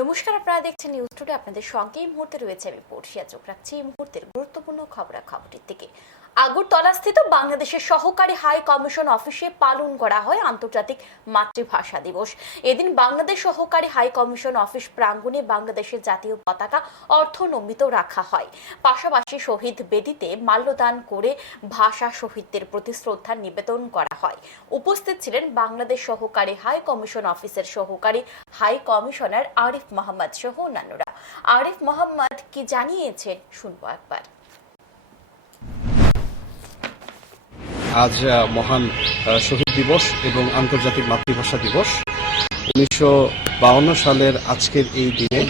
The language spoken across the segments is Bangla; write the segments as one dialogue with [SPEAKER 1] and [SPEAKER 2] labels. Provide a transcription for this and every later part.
[SPEAKER 1] নমস্কার, আপনারা দেখছেন নিউজ টুডে আপনাদের সঙ্গে এই মুহূর্তে রয়েছে আমি পড়শিয়া। চোখ রাখছি এই মুহূর্তের গুরুত্বপূর্ণ খবরাখবরের দিকে। আগরতলাস্থিত বাংলাদেশের সহকারী হাই কমিশন অফিসে পালন করা হয় আন্তর্জাতিক মাতৃভাষা দিবস। এদিন বাংলাদেশ সহকারী হাই কমিশন অফিস প্রাঙ্গণে বাংলাদেশের জাতীয় পতাকা অর্থনমিত রাখা হয়। পাশাপাশি শহীদ বেদিতে মাল্যদান করে ভাষা শহীদদের প্রতি শ্রদ্ধা নিবেদন করা হয়। উপস্থিত ছিলেন বাংলাদেশ সহকারী হাই কমিশন অফিসের সহকারী হাই কমিশনার আরিফ মোহাম্মদ সহ অন্যান্যরা। আরিফ মোহাম্মদ কি জানিয়েছেন? শুনব একবার।
[SPEAKER 2] আজ মহান শহীদ দিবস এবং আন্তর্জাতিক মাতৃভাষা দিবস। উনিশশো সালের আজকের এই দিনে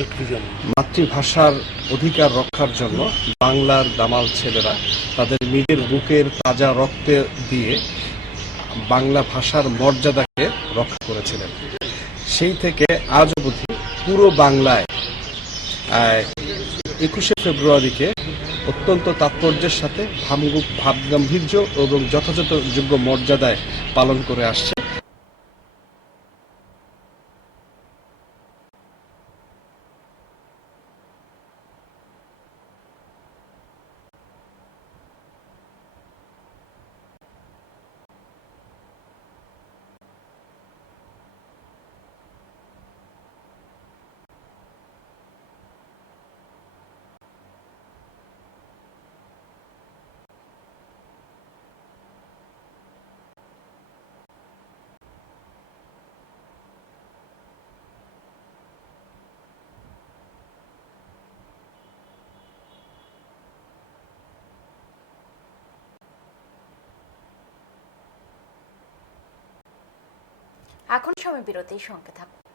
[SPEAKER 2] মাতৃভাষার অধিকার রক্ষার জন্য বাংলার দামাল ছেলেরা তাদের নিজের বুকের তাজা রক্তে দিয়ে বাংলা ভাষার মর্যাদাকে রক্ষা করেছিলেন। সেই থেকে আজ অবধি পুরো বাংলায় একুশে ফেব্রুয়ারিকে অত্যন্ত তাৎপর্যের সাথে ভাবগু- ভাবগাম্ভীর্য এবং যথাযথ যোগ্য মর্যাদায় পালন করে আসছে।
[SPEAKER 1] এখন সময় বিরতির সঙ্গে থাকুন।